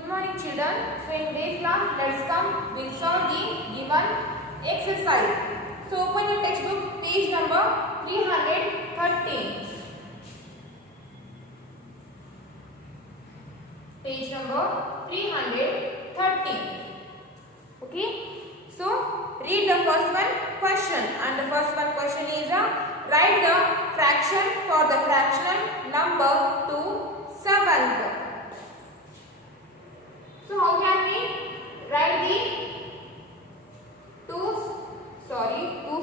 Good morning children. So in today's class, let's come we'll solve the given exercise. So open your textbook, page number 313. Page number 313. Okay. So read the first one question, and the first one question is write the fraction for the fractional number to 7th. So how can we write the 2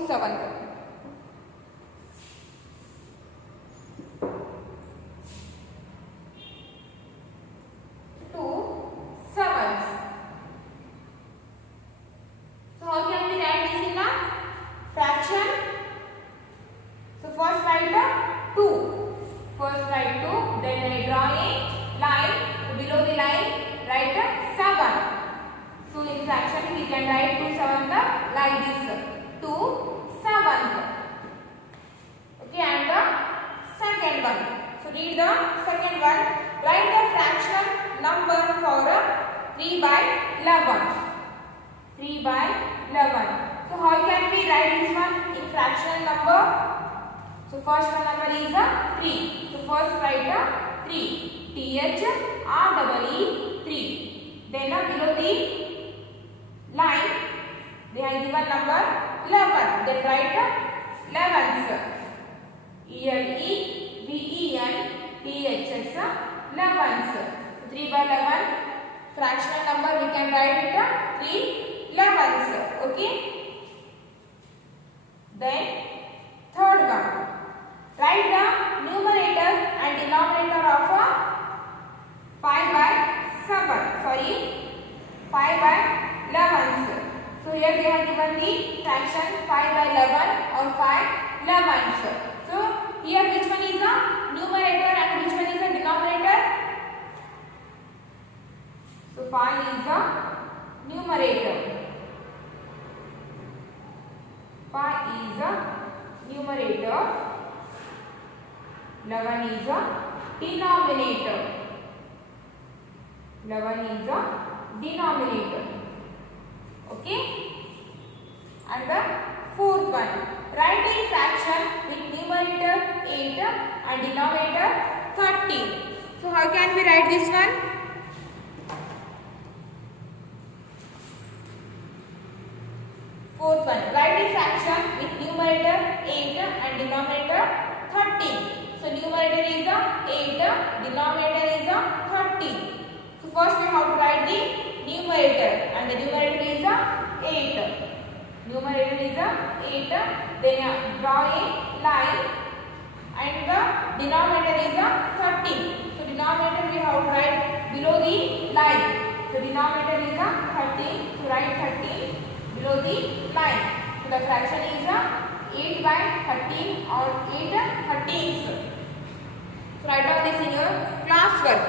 7th? So how can we write this in a fraction? So first write the 2. First write 2. Then I draw a line. Below the line write the 7. So in fraction we can write 2 7th like this. 2 7th. Okay, and the second one. So read the second one. Write the fractional number for 3 by 11. 3 by 11. So how can we write this one in fractional number? So first one number is 3. So first write the 3. THREE 3. Then below the line they have given number 11. Then write 11s. ELEVENTHS 11s. 3 by 11 fractional number we can write it 3 11s. Okay. Then third one. Write the numerator and denominator of 5 by 7. Sorry, 5 by 11s. So here they have given the fraction 5 by 11 or 5 11s. So here which one is the numerator and which one is the denominator? So 5 is the numerator. 5 is the numerator. 11 is the denominator. 11 is the denominator. Okay. And the fourth one. Write a fraction with numerator 8 and denominator 30. So how can we write this one? Fourth one. Write a fraction with numerator 8 and denominator 30. So numerator is 8, denominator is 30. So first we have to write the numerator, and the numerator is 8. Numerator is 8. Then draw a line, and the denominator is 30. So denominator we have to write below the line. So denominator is 30. So write 30 below the line. So the fraction is 8 by 13 or 8 13s. So write down this in your classwork.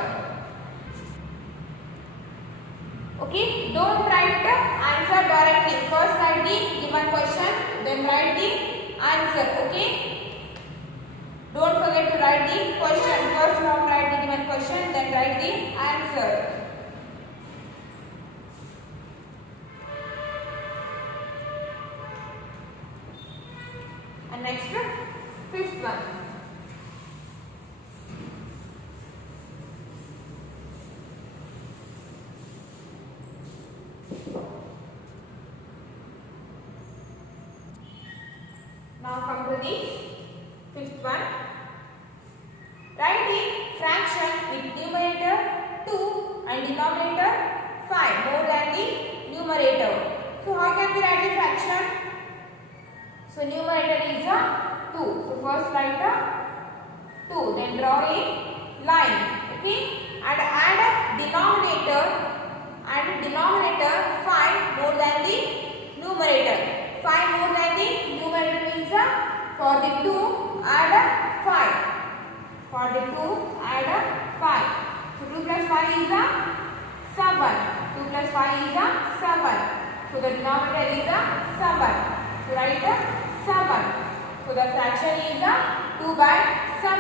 Okay, don't write the answer directly. First write the given question, then write the answer. Okay, don't forget to write the question. First you have to write the given question, then write the answer. And next, fifth one. Now come to the fifth one. Write the fraction with numerator 2 and denominator 5 more than the numerator. So how can we write the fraction? So numerator is 2. So first write 2, then draw a line. Okay, and add denominator 5 more than the numerator. 5 more than the numerator means for the 2 add 5. For the 2 add 5. So 2 plus 5 is 7. 2 plus 5 is 7. So the denominator is 7. So write 7. So the fraction is 2 by 7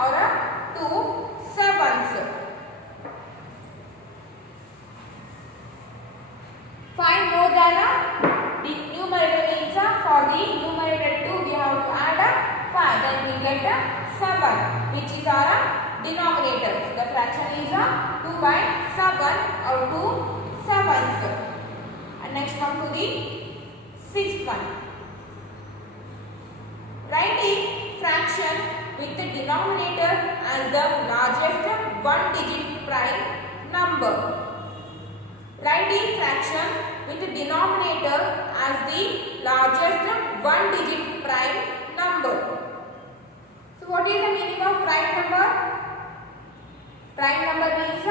or 2 sevens. sevens. And next come to the sixth one. Writing fraction with the denominator as the largest one-digit prime number. Writing fraction with the denominator as the largest one-digit prime number. So what is the meaning of prime number? Prime number means a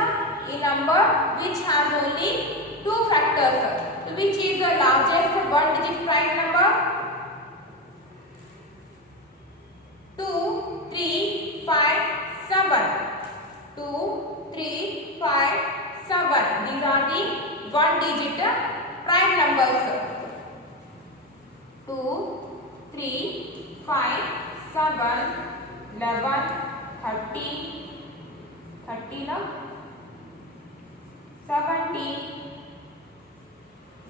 number which has only two factors. So which is the largest one-digit prime number? 2, 3, 5, 7. 2, 3, 5, 7. These are the one-digit prime numbers. 2, 3, 5, 7, 11, 13, 17,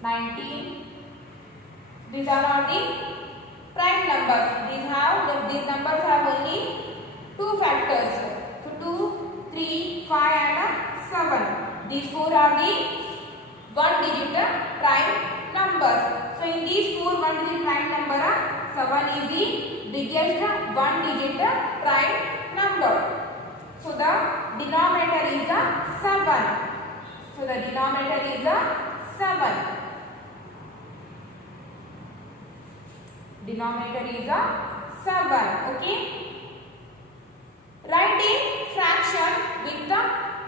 19. These are all the prime numbers. These numbers have only two factors. So 2, 3, 5 and 7. These four are the one-digit prime numbers. So in these four one-digit prime number, 7 is the biggest one-digit prime number. So the denominator is 7. So the denominator is 7. Denominator is 7. Okay. Writing fraction with the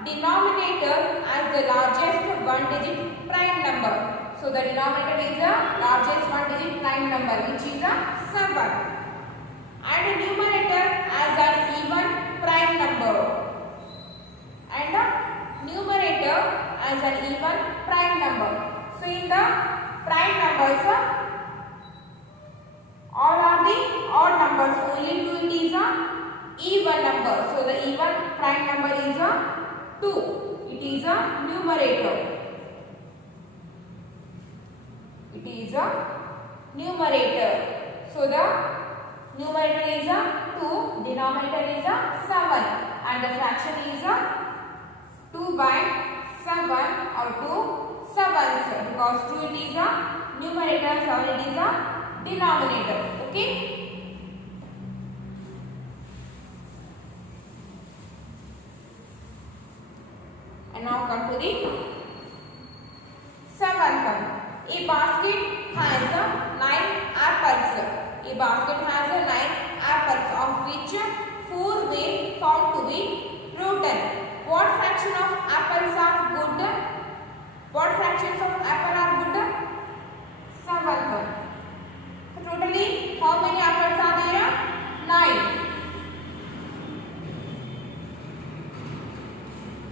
denominator as the largest one-digit prime number. So the denominator is the largest one-digit prime number, which is 7. And the numerator as an even prime number. And the numerator as an even prime number. So in the prime numbers, all are the odd numbers. Only 2 it is a even number. So the even prime number is 2. It is a numerator. It is a numerator. So the numerator is 2, denominator is 7, and the fraction is 2 by 7 or 2 sevens, because 2 it is a numerator, 7 it is a denominator. Okay. And now come to the seventh one. A basket has 9 apples. A basket has 9 apples, of which 4 were found to be rotten. What fraction of apples are good? What fractions of apple are good? 7th one. So totally how many apples are there? 9.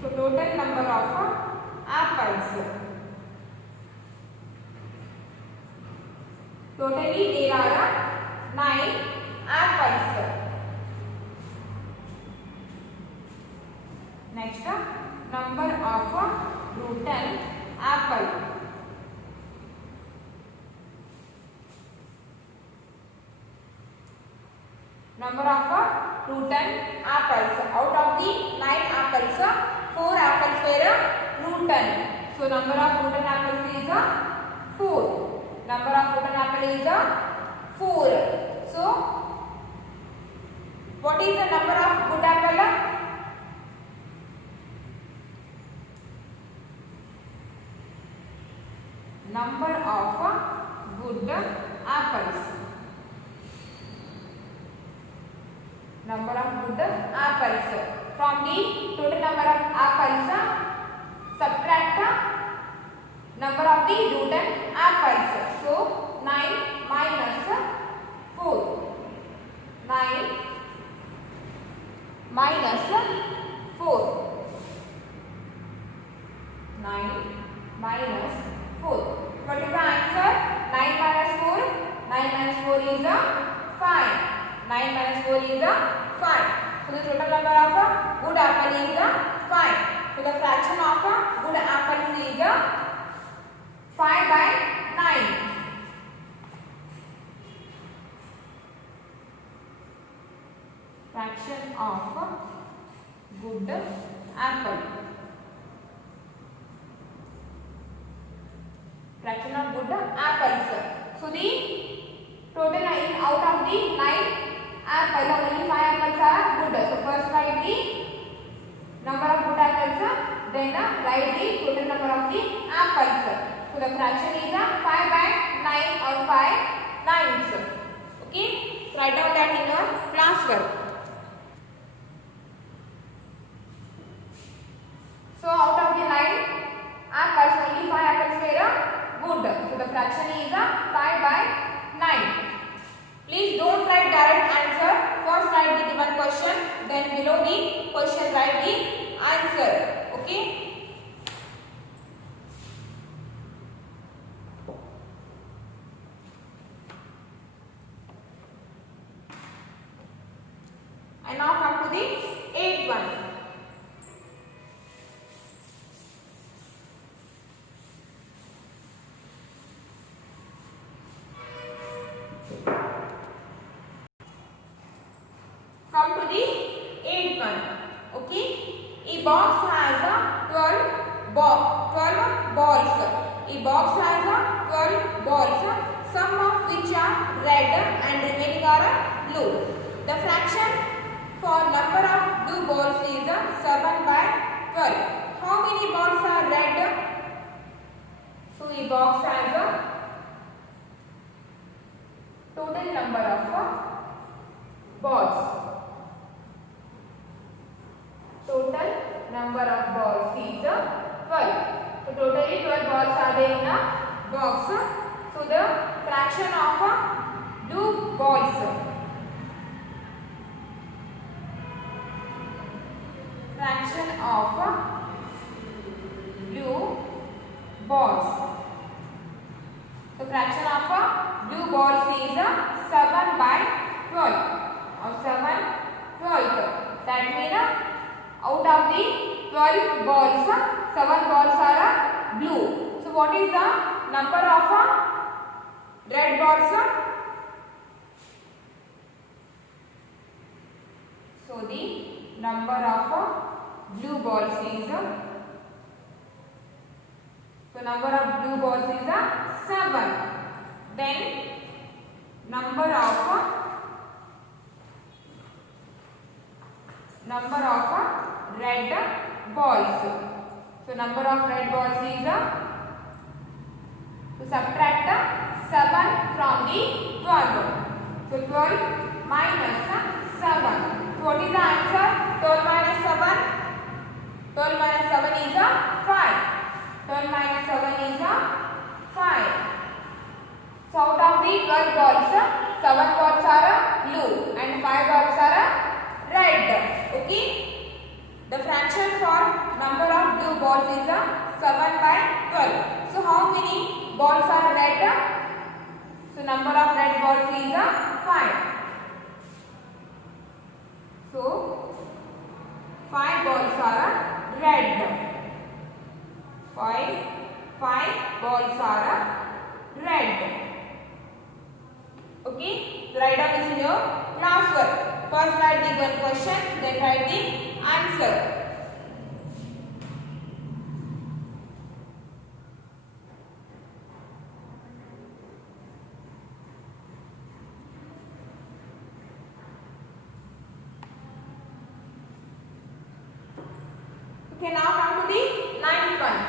So total number of apples. Totally there are 9 apples. Next, number of rotten apple. Number of rotten apples. Out of the 9 apples, 4 apples were rotten. So number of rotten apples is 4. Number of rotten apple is 4. So what is the number of good apple? Number of good apples. Number of good apples. From the total number of apples, subtract number of the rotten apples. So 9 minus 4. 9 minus 4. 9 minus 4. What is the answer? 9 minus 4. 9 minus 4 is 5. 9 minus 4 is 5. So the total number of good apple is 5. So the fraction of good apples is 5 by 9. Fraction of good apple. good apples. So the total out of the 9 apples, only 5 apples are good. So first write the number of good apples, then write the total number of the apples. So the fraction is 5 by 9 or 5 nines. Okay, so write down that in your classwork. So out of the 9 apples, only 5 apples were good. So the fraction is 5 by 9. Please don't write direct answer. First write the given question, then below the question write the answer. Okay. And now come to the 8th one. Come to the 8th one. Okay. A box has 12 balls. A box has 12 balls, some of which are red and remaining are blue. The fraction for number of blue balls is 7 by 12. How many balls are red? So a box has a total number of balls. Total number of balls is 12. So totally 12 balls are there in a box. So the fraction of blue balls. Fraction of blue balls. So fraction of blue balls is 7 by 12 or 7/12. That means out of the 12 balls, 7 balls are blue. So what is the number of red balls? So the number of blue balls is number of blue balls is 7. Then number of red balls. So number of red balls is to subtract 7 from the 12. So 12 minus 7. So what is the answer? 12 minus 7. 12 minus 7 is 5. 12 minus 7 is 5. So out of the 12 balls, 7 balls are blue and 5 balls are red. Okay. The fraction for number of blue balls is 7 by 12. So how many balls are red? So number of red balls is 5. So 5 balls are red. 5 balls are red. Okay. So write down this in your classwork. First write the one question, then write the answer. Okay, now come to the 9th one.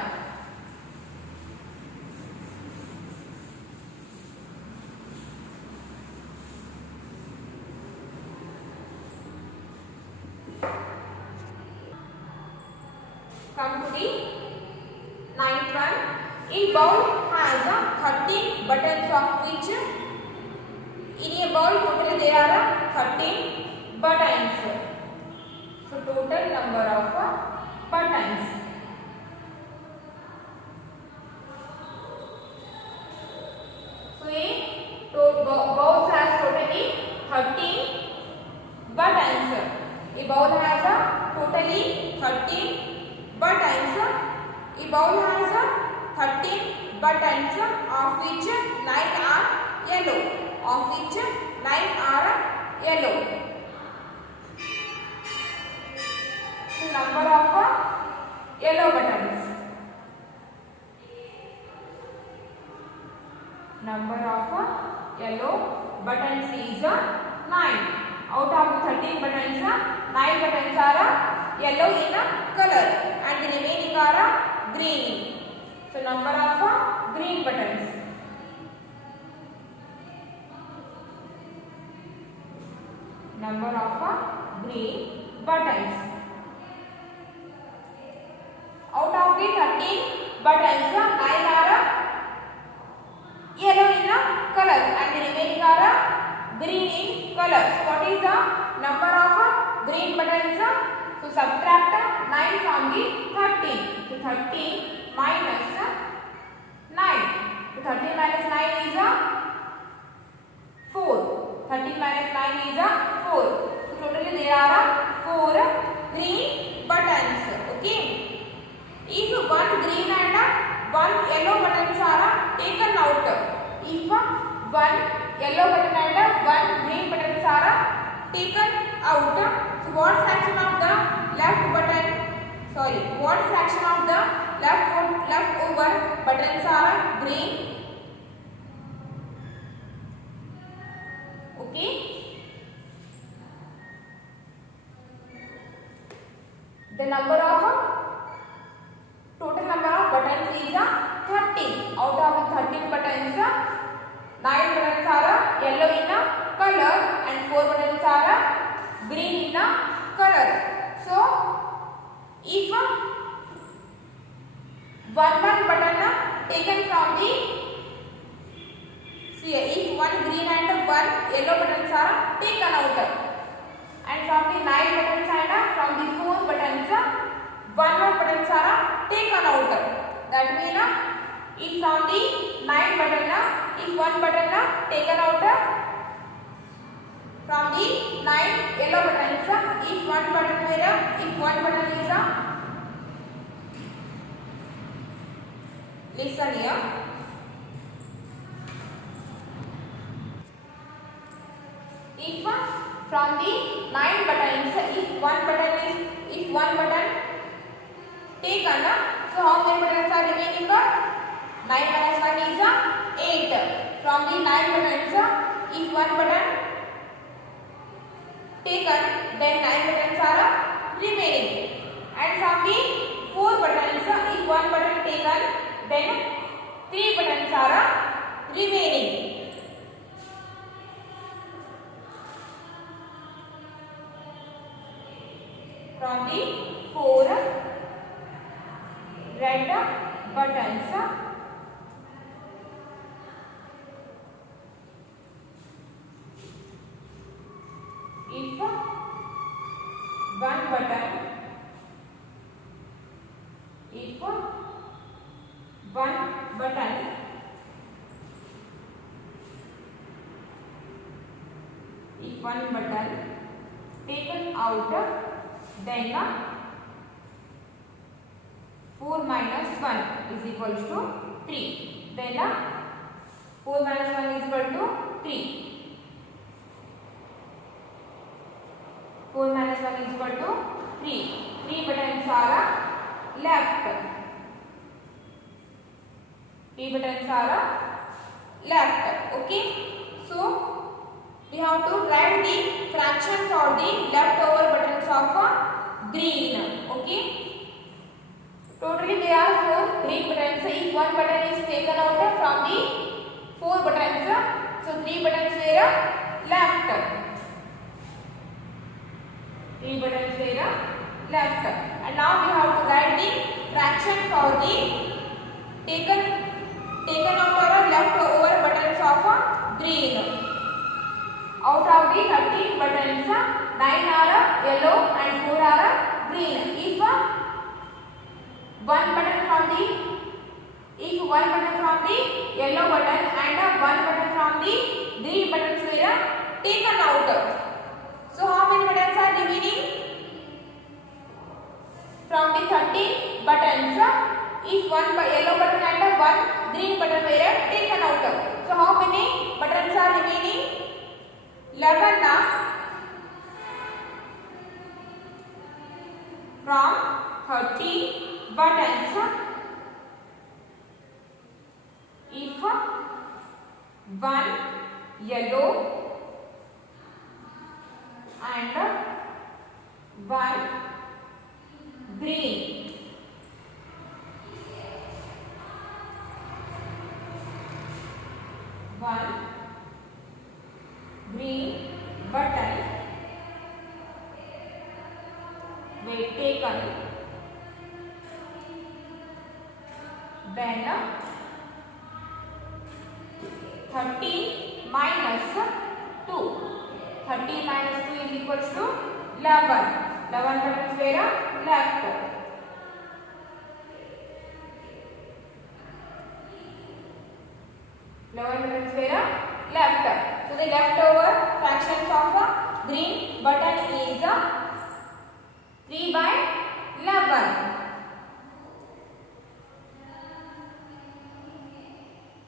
Come to the 9th one. A bowl has 13 buttons, of which in a bowl totally there are 13 buttons. So total number of buttons. So a bowl has totally 13 buttons. A bowl has totally 13 buttons. A bowl has 13 buttons, of which 9 are yellow. Of which 9 are yellow. So number of yellow buttons. number of yellow buttons is 9. Out of 13 buttons, 9 buttons are yellow in color and the remaining are green. So number of green buttons. Number of green buttons. Out of the 13 buttons, 9 are yellow in color and the remaining are green in color. So what is the number of green buttons? So subtract 9 from the 13. So 13 minus 9. So 13 minus 9 is 4. 13 minus 9 is 4. So totally there are 4 green buttons. Okay. If one green and one yellow buttons are taken out, if one yellow button and one green buttons are taken out, so what fraction of the left button? Sorry, what fraction of the left over buttons are green? Okay. The number of total number of buttons is 13. Out of 13 buttons, 9 buttons are yellow in color and 4 buttons are green in color. So, if one button taken from the, see, if one green and one yellow buttons are taken out, and from the 9 buttons and from the 4 buttons, one buttons are taken out. That means if from the 9 button, if one button taken out from the 9 yellow buttons, if one button is listen here. If from the 9 buttons, if one button taken, so how many buttons are remaining? 9 minus 1 is 8. From the 9 buttons, if one button taken, then 9 buttons are remaining. And from the 4 buttons, if one button taken, then 3 buttons are remaining. From the 4 red buttons, if one button, if one button taken out, then 4 minus 1 is equal to 3. Then 4 minus 1 is equal to 3. 4 minus 1 is equal to 3. 3 buttons are left. 3 buttons are left. Okay. So we have to write the fraction for the leftover buttons of green. Okay. Totally there are 4 green buttons. If one button is taken out from the 4 buttons, so 3 buttons were left. 3 buttons were left. And now we have to write the fraction for the taken out or leftover buttons of green. Out of the 13 buttons, 9 are yellow and 4 are green. If one button from the yellow button and one button from the green buttons were taken out, so how many buttons are remaining? From the 13 buttons, if one yellow button and one green button were taken out, so how many buttons are remaining? 11 from 13 buttons. If 1 yellow and 1 green. 1 green button were taken, then 13 minus 2. 13 minus 2 is equals to 11. 11 buttons were left. 11 buttons were left. So the leftover fractions of a green button is 3 by 11.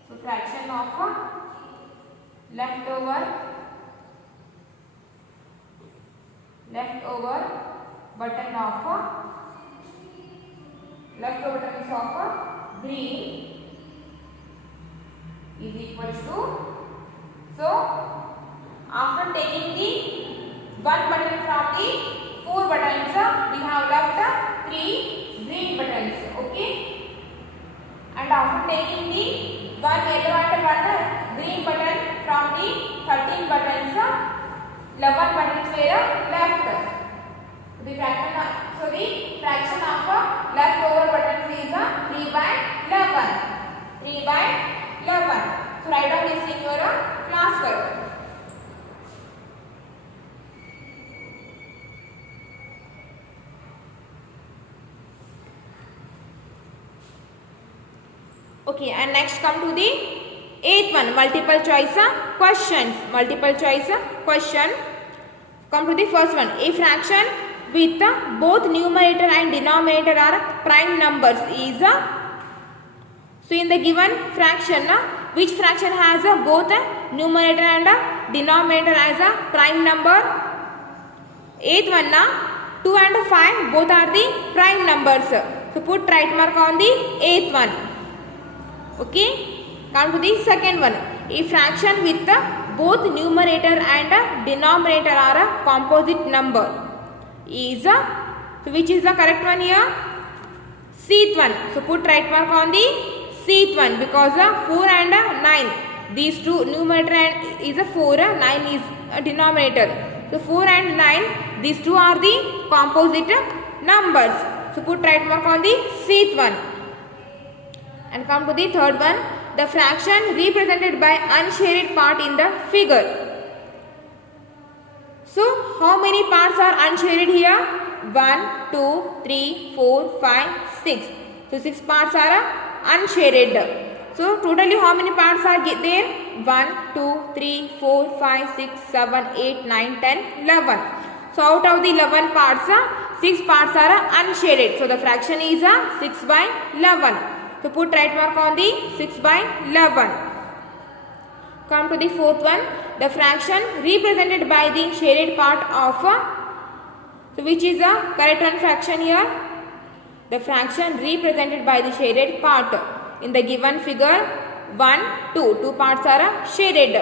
So fraction of leftover button of leftover buttons of green is equals to, so after taking the one button from the 4 buttons, we have left 3 green buttons. Okay, and after taking the one yellow and one green button from the 13 buttons, 11 buttons were left. The fraction of leftover buttons is 3 by 11. 3 by 11. So write down this in your class work. Okay, and next come to the 8th one, multiple choice questions. Multiple choice question. Come to the first one. A fraction with both numerator and denominator are prime numbers is, so in the given fraction, which fraction has both numerator and denominator as a prime number? 8th one, 2 and 5 both are the prime numbers. So put right mark on the 8th one. Okay, come to the second one. A fraction with both numerator and denominator are a composite number is, so which is the correct one here? C one. So put right mark on the C one, because 4 and 9, these two numerator and is a 4, 9 is a denominator. So 4 and 9, these two are the composite numbers. So put right mark on the C one. And come to the third one, the fraction represented by unshaded part in the figure. So how many parts are unshaded here? 1, 2, 3, 4, 5, 6. So 6 parts are unshaded. So totally how many parts are there? 1, 2, 3, 4, 5, 6, 7, 8, 9, 10, 11. So out of the 11 parts, 6 parts are unshaded. So the fraction is 6 by 11. So put right mark on the 6 by 11. Come to the fourth one. The fraction represented by the shaded part of, so which is the correct one fraction here? The fraction represented by the shaded part. In the given figure, 1, 2. 2 parts are shaded.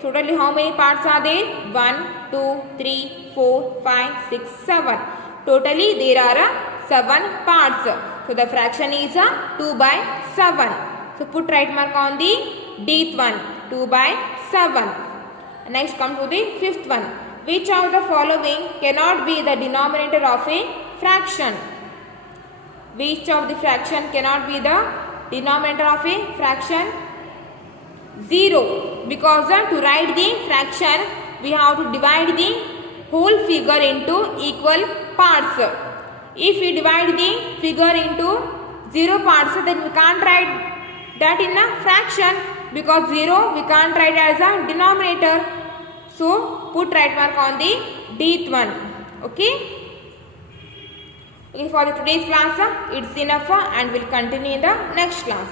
Totally how many parts are there? 1, 2, 3, 4, 5, 6, 7. Totally there are 7 parts. So the fraction is 2 by 7. So put right mark on the D one, 2 by 7. Next come to the fifth one. Which of the following cannot be the denominator of a fraction? Which of the fraction cannot be the denominator of a fraction? 0. Because to write the fraction, we have to divide the whole figure into equal parts. If we divide the figure into 0 parts, then we can't write that in a fraction, because 0 we can't write as a denominator. So put right mark on the D one. Okay. Okay, for the today's class, it's enough and we'll continue in the next class.